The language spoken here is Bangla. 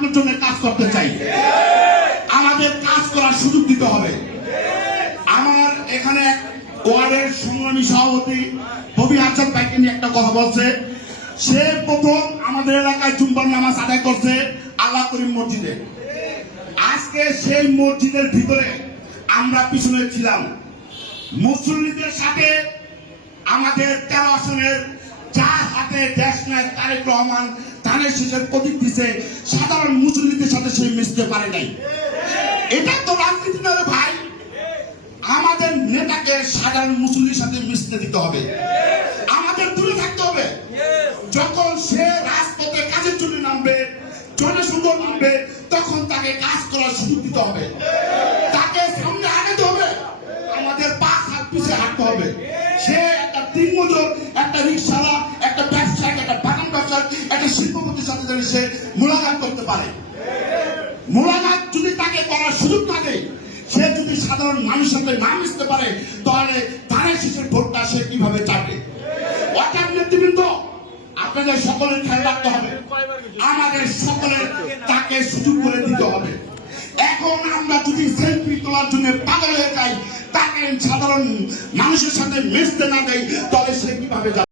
আপনার জন্য কাজ করতে চাই। আমাদের কাজ করার সুযোগ দিতে হবে। আমার এখানে ওয়ার্ডের সংগ্রামী সভাপতি ববি হাসান ভাইকে নিয়ে একটা কথা বলছে। সে প্রথম আমাদের এলাকায় জুম্মার নামাজ আদায় করছে আল্লাহ করিম মসজিদে। আজকে সেই মসজিদের ভিতরে আমরা পিছনে ছিলাম। মুসল্লিদের সাথে আমাদের 13 আসনের যার হাতে দেশ নেয় তারেক রহমান ধানের শীষের প্রতীক দিছে, সাধারণ মুসল্লিদের সাথে সে মিশতে পারে নাই। এটা তো রাজনীতি নয় ভাই। আমাদের নেতাকে সাধারণ মুসল্লির সাথে মিশতে দিতে হবে, আমাদের দূরে থাকতে হবে। যখন সে রাজপথে কাজের জন্য নামবে, জনসংযোগ নামবে, তখন তাকে কাজ করার সুযোগ দিতে হবে, তাকে সামনে আগাতে হবে, আমাদের পাঁচ হাত পিছিয়ে হাঁটতে হবে। সে একটা দিনমজুর, একটা রিক্সাওয়ালা, একটা ব্যবসায়ী, একটা বাগান ব্যবসায়ী, একটা শিল্পপতির সাথে যদি সে মোলাকাত করতে পারে, মোলাকাত যদি তাকে করার সুযোগ থাকে, সে যদি সাধারণ মানুষের সাথে না মিশতে পারে, তাহলে ধানের শীষের ভোটটা সে কিভাবে চাপে? অর্থাৎ নেতৃবৃন্দ, আপনাদের সকলের খেয়াল রাখতে হবে, আমাদের সকলের তাকে সুযোগ করে দিতে হবে। এখন আমরা যদি সেলফি তোলার জন্য পাগল হয়ে যাই, তাকে সাধারণ মানুষের সাথে মিশতে না দেয়, তবে সে কিভাবে যাবে?